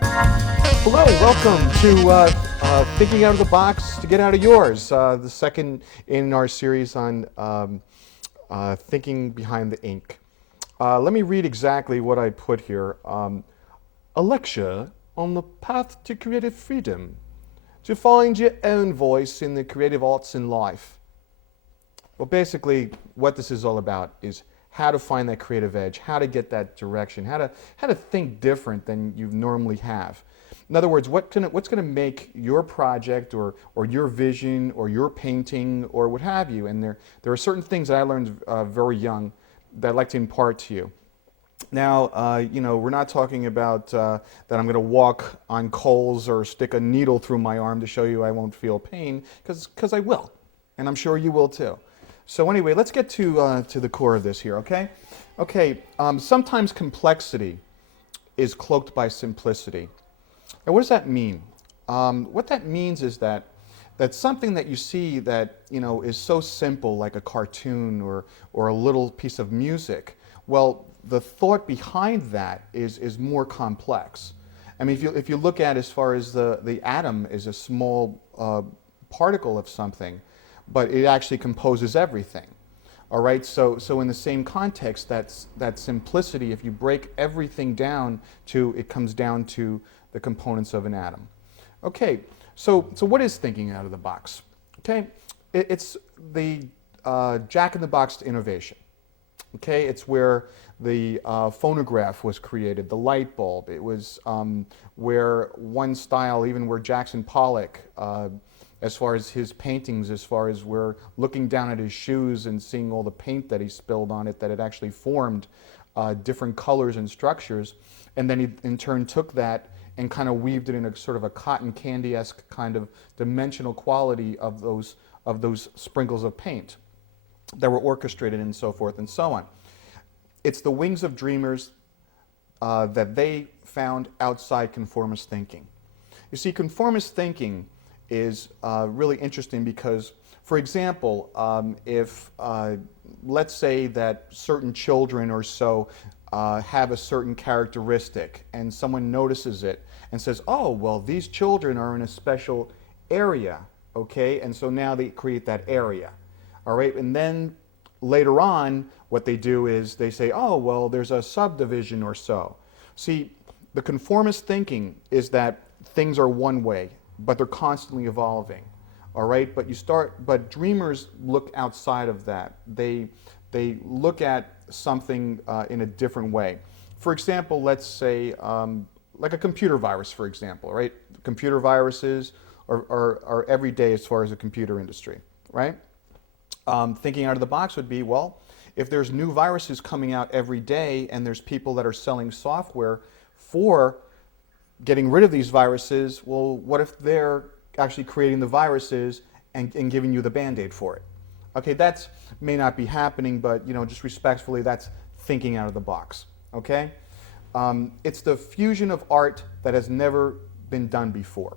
Hello, welcome to Thinking Out of the Box to Get Out of Yours, the second in our series on thinking behind the ink. Let me read exactly what I put here. A lecture on the path to creative freedom, to find your own voice in the creative arts in life. Well, basically, what this is all about is how to find that creative edge, how to get that direction, how to think different than you normally have. In other words, what's going to make your project or your vision or your painting or what have you? And there are certain things that I learned very young that I'd like to impart to you. Now, we're not talking about that I'm going to walk on coals or stick a needle through my arm to show you I won't feel pain, because I will, and I'm sure you will too. So anyway, let's get to the core of this here, okay? Okay, sometimes complexity is cloaked by simplicity. Now, what does that mean? What that means is that something that you see that is so simple, like a cartoon or a little piece of music. Well, the thought behind that is more complex. I mean, if you look at as far as the atom is a small particle of something, but it actually composes everything. All right, so in the same context, that simplicity, if you break everything down it comes down to the components of an atom. Okay, so what is thinking out of the box? Okay, it's the jack-in-the-box to innovation. Okay, it's where the phonograph was created, the light bulb. It was where one style, even where Jackson Pollock, as far as his paintings, as far as we're looking down at his shoes and seeing all the paint that he spilled on it, that it actually formed different colors and structures, and then he in turn took that and kind of weaved it in a sort of a cotton candy-esque kind of dimensional quality of those sprinkles of paint that were orchestrated and so forth and so on. It's the wings of dreamers that they found outside conformist thinking. You see, conformist thinking is really interesting because, for example, if let's say that certain children or so have a certain characteristic and someone notices it and says, oh, well, these children are in a special area, okay? And so now they create that area, all right? And then later on, what they do is they say, oh, well, there's a subdivision or so. See, the conformist thinking is that things are one way, but they're constantly evolving, all right? But dreamers look outside of that. They look at something in a different way. For example, let's say like a computer virus, for example, right? Computer viruses are every day as far as the computer industry, right? Thinking out of the box would be, well, if there's new viruses coming out every day and there's people that are selling software for getting rid of these viruses, well, what if they're actually creating the viruses and giving you the Band-Aid for it? Okay, that may not be happening, but just respectfully, that's thinking out of the box. Okay, it's the fusion of art that has never been done before.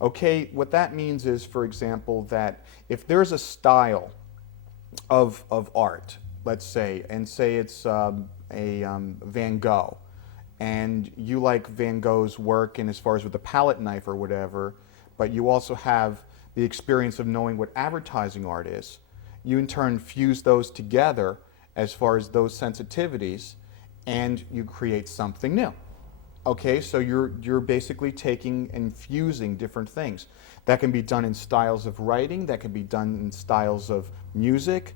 Okay, what that means is, for example, that if there's a style of art, let's say, and say it's Van Gogh, and you like Van Gogh's work and as far as with the palette knife or whatever, but you also have the experience of knowing what advertising art is, you in turn fuse those together as far as those sensitivities, and you create something new. Okay, so you're basically taking and fusing different things. That can be done in styles of writing, that can be done in styles of music.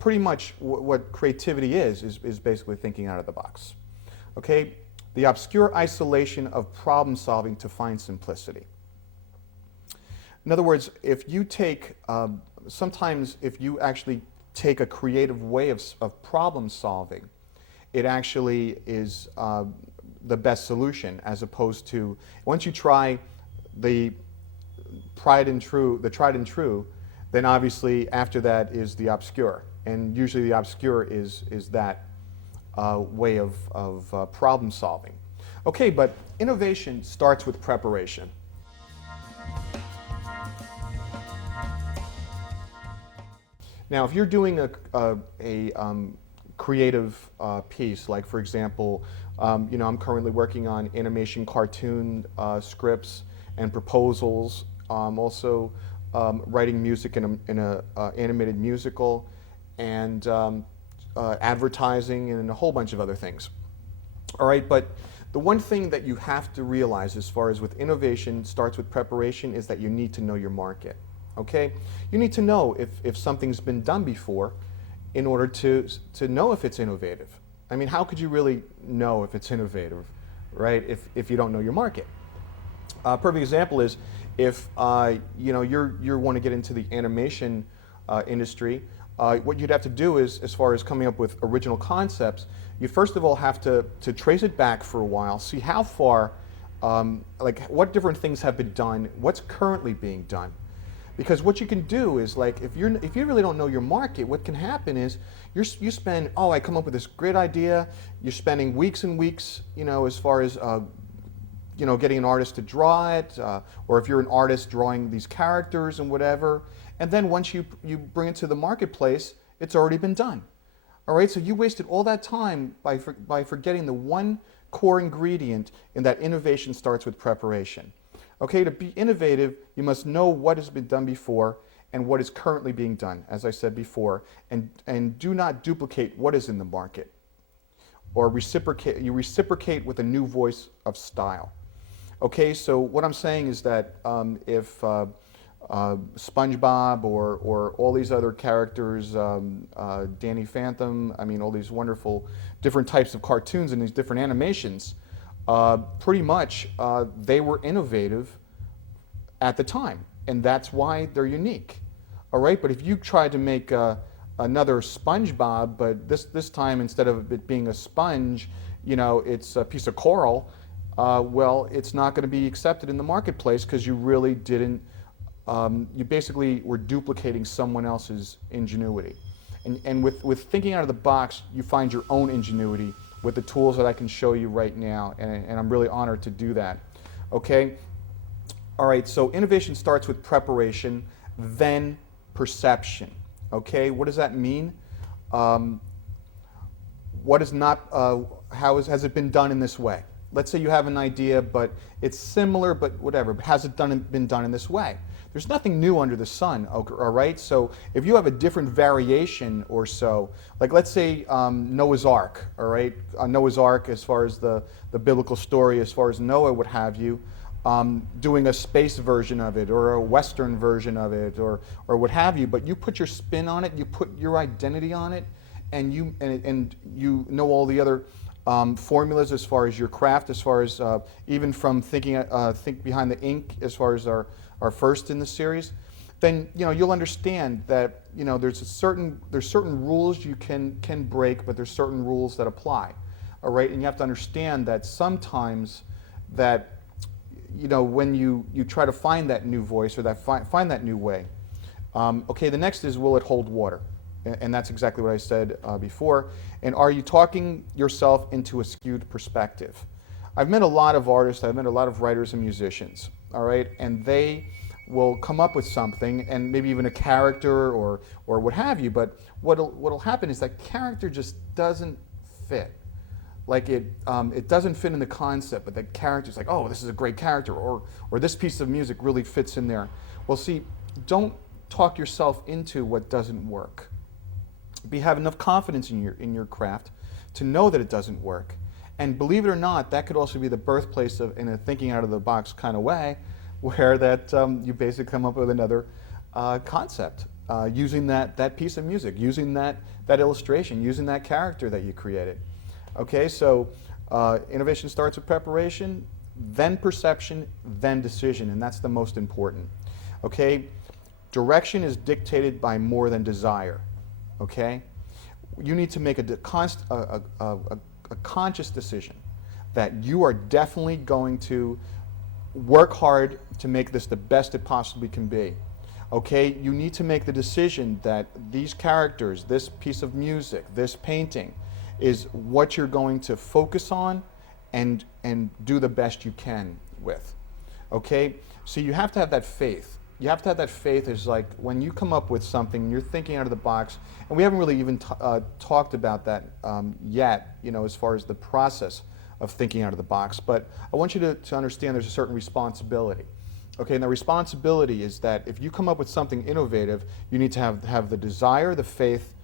Pretty much what creativity is basically thinking out of the box. Okay, the obscure isolation of problem solving to find simplicity. In other words, if you take, sometimes if you actually take a creative way of problem solving, it actually is the best solution, as opposed to, once you try the tried and true, then obviously after that is the obscure. And usually the obscure is that way of problem solving. Okay, but innovation starts with preparation. Now, if you're doing a creative piece. Like for example, I'm currently working on animation cartoon scripts and proposals. Also writing music in a animated musical, and advertising, and a whole bunch of other things. All right, but the one thing that you have to realize as far as with innovation starts with preparation is that you need to know your market. Okay? You need to know if something's been done before in order to know if it's innovative. I mean, how could you really know if it's innovative, right, if you don't know your market? A perfect example is if you want to get into the animation industry, what you'd have to do is, as far as coming up with original concepts, you first of all have to trace it back for a while, see how far, like what different things have been done, what's currently being done. Because what you can do is, like, if you really don't know your market, what can happen is you spend, I come up with this great idea, you're spending weeks and weeks, as far as getting an artist to draw it, or if you're an artist drawing these characters and whatever, and then once you bring it to the marketplace, it's already been done. All right, so you wasted all that time by forgetting the one core ingredient in that innovation starts with preparation. Okay, to be innovative, you must know what has been done before and what is currently being done, as I said before, and do not duplicate what is in the market, or you reciprocate with a new voice of style. Okay, so what I'm saying is that if SpongeBob or all these other characters, Danny Phantom, I mean all these wonderful different types of cartoons and these different animations, pretty much they were innovative at the time, and that's why they're unique. All right, but if you try to make another SpongeBob, but this time instead of it being a sponge, it's a piece of coral, well, it's not going to be accepted in the marketplace because you really didn't, you basically were duplicating someone else's ingenuity. And with thinking out of the box, you find your own ingenuity with the tools that I can show you right now, and I'm really honored to do that. Okay? All right, so innovation starts with preparation, then perception. Okay, what does that mean? What is not, has it been done in this way? Let's say you have an idea, but it's similar, but whatever. But has it been done in this way? There's nothing new under the sun, all right? So if you have a different variation or so, like let's say Noah's Ark, all right? Noah's Ark, as far as the biblical story, as far as Noah, what have you, doing a space version of it or a Western version of it or what have you, but you put your spin on it, you put your identity on it, and you know all the other formulas as far as your craft, as far as even from think behind the ink, as far as our first in the series, then you'll understand that there's certain rules you can break, but there's certain rules that apply. All right, and you have to understand that sometimes that when you try to find that new voice or that find that new way. Okay, the next is, will it hold water? And that's exactly what I said before. And are you talking yourself into a skewed perspective? I've met a lot of artists, I've met a lot of writers and musicians, all right? And they will come up with something, and maybe even a character or what have you, but what'll happen is that character just doesn't fit. Like it doesn't fit in the concept, but the character's like, oh, this is a great character, or this piece of music really fits in there. Well, see, don't talk yourself into what doesn't work. Have enough confidence in your craft to know that it doesn't work. And believe it or not, that could also be the birthplace of, in a thinking out of the box kind of way, where that you basically come up with another concept using that piece of music, using that illustration, using that character that you created. Okay, so innovation starts with preparation, then perception, then decision, and that's the most important. Okay, direction is dictated by more than desire. Okay, you need to make a conscious decision that you are definitely going to work hard to make this the best it possibly can be. Okay, you need to make the decision that these characters, this piece of music, this painting, is what you're going to focus on and do the best you can with. Okay, so you have to have that faith. you have to have that faith. Is like when you come up with something, you're thinking out of the box, and we haven't really even talked about that yet, as far as the process of thinking out of the box. But I want you to understand there's a certain responsibility. Okay, and the responsibility is that if you come up with something innovative, you need to have the desire, the faith,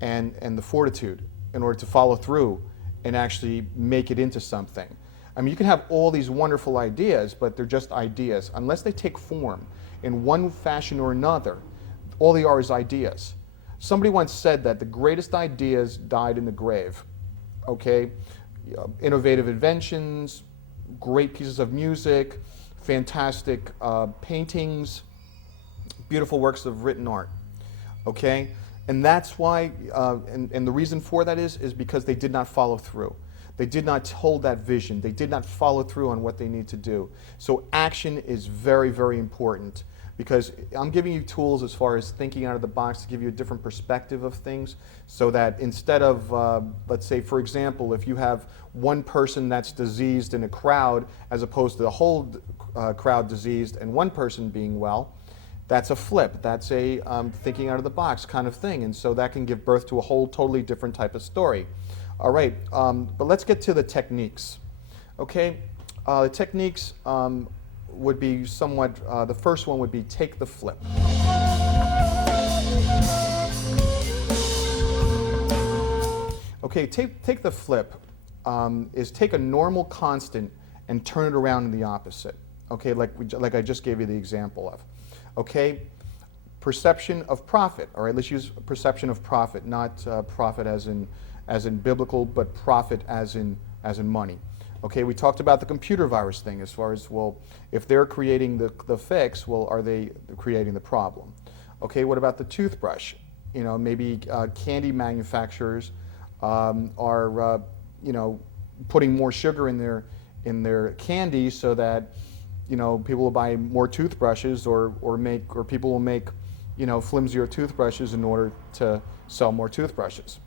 and the fortitude in order to follow through and actually make it into something. I mean, you can have all these wonderful ideas, but they're just ideas. Unless they take form in one fashion or another, all they are is ideas. Somebody once said that the greatest ideas died in the grave. Okay? Innovative inventions, great pieces of music, fantastic paintings, beautiful works of written art. Okay? And that's why, and the reason for that is because they did not follow through. They did not hold that vision. They did not follow through on what they need to do. So action is very, very important, because I'm giving you tools as far as thinking out of the box to give you a different perspective of things, so that instead of, let's say, for example, if you have one person that's diseased in a crowd as opposed to the whole crowd diseased and one person being well, that's a flip. That's a thinking out of the box kind of thing. And so that can give birth to a whole totally different type of story. All right, but let's get to the techniques. Okay, the techniques would be somewhat, the first one would be take the flip. Okay, take the flip is take a normal constant and turn it around in the opposite. Okay, like I just gave you the example of. Okay, perception of profit. All right, let's use perception of profit, not profit as in biblical, but profit as in money. Okay, we talked about the computer virus thing as far as, well, if they're creating the fix, well, are they creating the problem? Okay, what about the toothbrush? Maybe candy manufacturers are putting more sugar in their candy so that people will buy more toothbrushes, or people will make flimsier toothbrushes in order to sell more toothbrushes.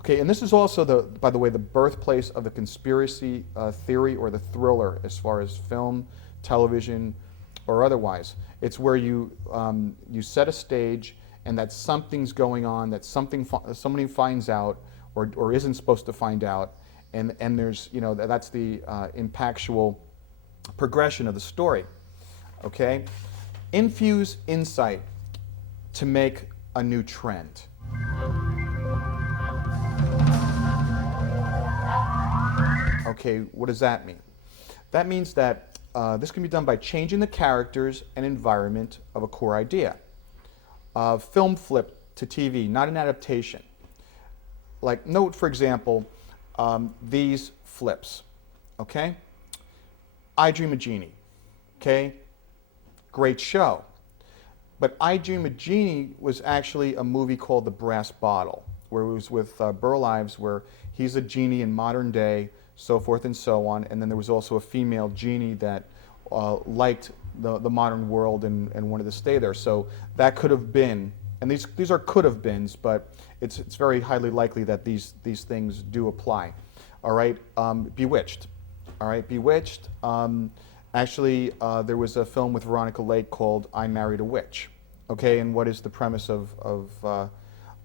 Okay, and this is also, by the way, the birthplace of the conspiracy theory or the thriller as far as film, television, or otherwise. It's where you set a stage and that something's going on, that somebody finds out or isn't supposed to find out, and there's, that's the impactual progression of the story. Okay? Infuse insight to make a new trend. Okay, what does that mean? That means that this can be done by changing the characters and environment of a core idea. Film flip to TV, not an adaptation. Like, note, for example, these flips. Okay? I Dream a Genie. Okay? Great show. But I Dream a Genie was actually a movie called The Brass Bottle, where it was with Burl Ives, where he's a genie in modern day, so forth and so on. And then there was also a female genie that liked the modern world and wanted to stay there. So that could have been, and these are could have beens, but it's very highly likely that these things do apply. All right, Bewitched. All right, Bewitched. Actually, there was a film with Veronica Lake called I Married a Witch. Okay, and what is the premise of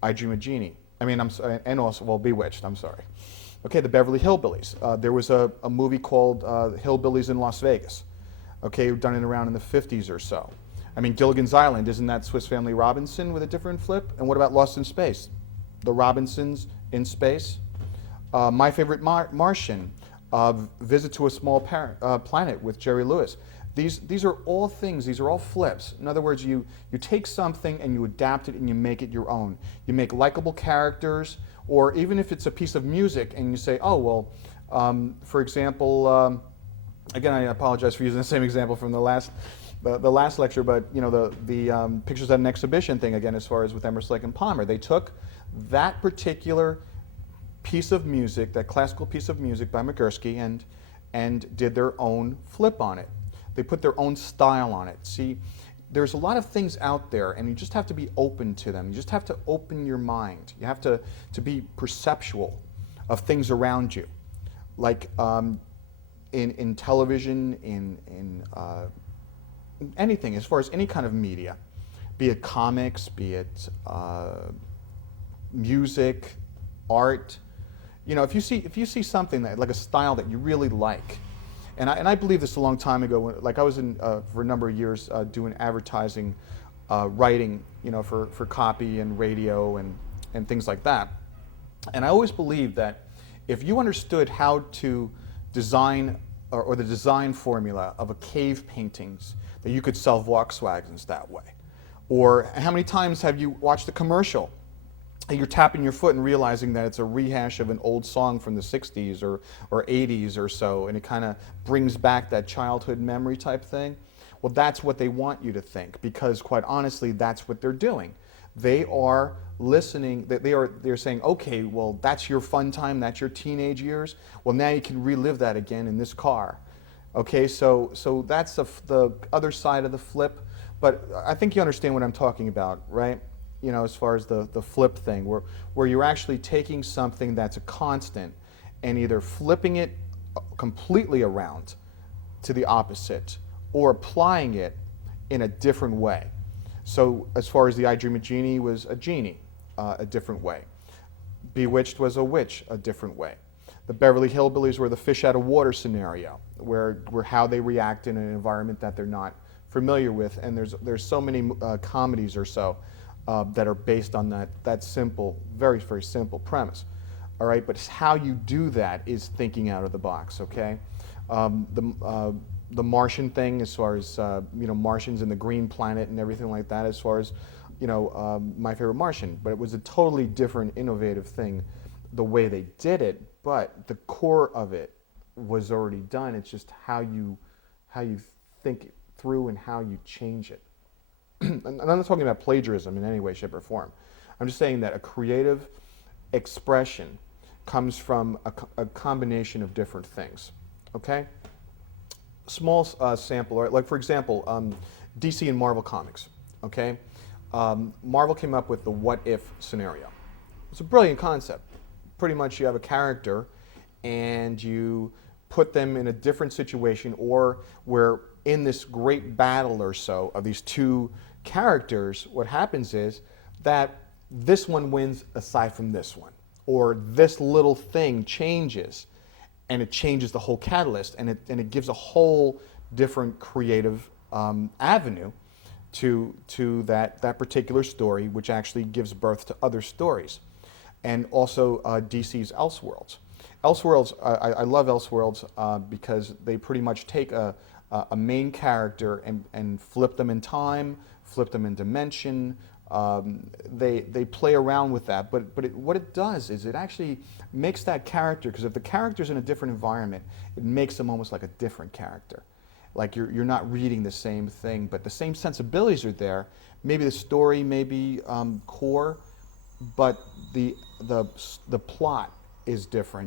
I Dream a Genie? I mean, and also, well, Bewitched, I'm sorry. Okay, the Beverly Hillbillies. There was a movie called Hillbillies in Las Vegas. Okay, done it around in the 50s or so. I mean, Gilligan's Island, isn't that Swiss Family Robinson with a different flip? And what about Lost in Space? The Robinsons in space. My Favorite Martian, Visit to a Small Planet with Jerry Lewis. These are all things, these are all flips. In other words, you take something and you adapt it and you make it your own. You make likable characters, or even if it's a piece of music and you say, oh, well, for example, again, I apologize for using the same example from the last lecture, but the Pictures at an Exhibition thing, again, as far as with Emerson, Lake and Palmer, they took that particular piece of music, that classical piece of music by Migursky, and did their own flip on it. They put their own style on it. See, there's a lot of things out there, and you just have to be open to them. You just have to open your mind. You have to be perceptual of things around you. Like in television, anything, as far as any kind of media, be it comics, be it music, art. You know, if you see something that, like a style that you really like, and I believe this a long time ago. Like I was in for a number of years doing advertising, writing, you know, for copy and radio and things like that. And I always believed that if you understood how to design or the design formula of a cave paintings, that you could sell Volkswagens that way. Or how many times have you watched a commercial and you're tapping your foot and realizing that it's a rehash of an old song from the 60s or 80s or so, and it kind of brings back that childhood memory type thing? Well, that's what they want you to think, because quite honestly, that's what they're doing. They are listening, they're saying, okay, well, that's your fun time, that's your teenage years. Well, now you can relive that again in this car. Okay, so that's the other side of the flip. But I think you understand what I'm talking about, right? You know, as far as the flip thing, where you're actually taking something that's a constant and either flipping it completely around to the opposite or applying it in a different way. So as far as the I Dream a Genie was a genie, a different way. Bewitched was a witch, a different way. The Beverly Hillbillies were the fish out of water scenario, where how they react in an environment that they're not familiar with. And there's so many comedies or so that are based on that simple, very, very simple premise. All right, but how you do that is thinking out of the box. Okay, the Martian thing, as far as you know, Martians and the green planet and everything like that, as far as, you know, My Favorite Martian, but it was a totally different, innovative thing, the way they did it. But the core of it was already done. It's just how you think it through and how you change it. And I'm not talking about plagiarism in any way, shape, or form. I'm just saying that a creative expression comes from a combination of different things. Okay? Small sample, right? Like for example, DC and Marvel comics. Okay? Marvel came up with the what if scenario. It's a brilliant concept. Pretty much you have a character and you put them in a different situation, or where in this great battle or so of these two characters, what happens is that this one wins aside from this one, or this little thing changes and it changes the whole catalyst, and it gives a whole different creative avenue to that particular story, which actually gives birth to other stories. And also DC's Elseworlds. Elseworlds, I love Elseworlds because they pretty much take a main character and flip them in time, flip them in dimension. They play around with that, but what it does is it actually makes that character, because if the character's in a different environment, it makes them almost like a different character. Like you're not reading the same thing, but the same sensibilities are there. Maybe the story may be core, but the plot is different.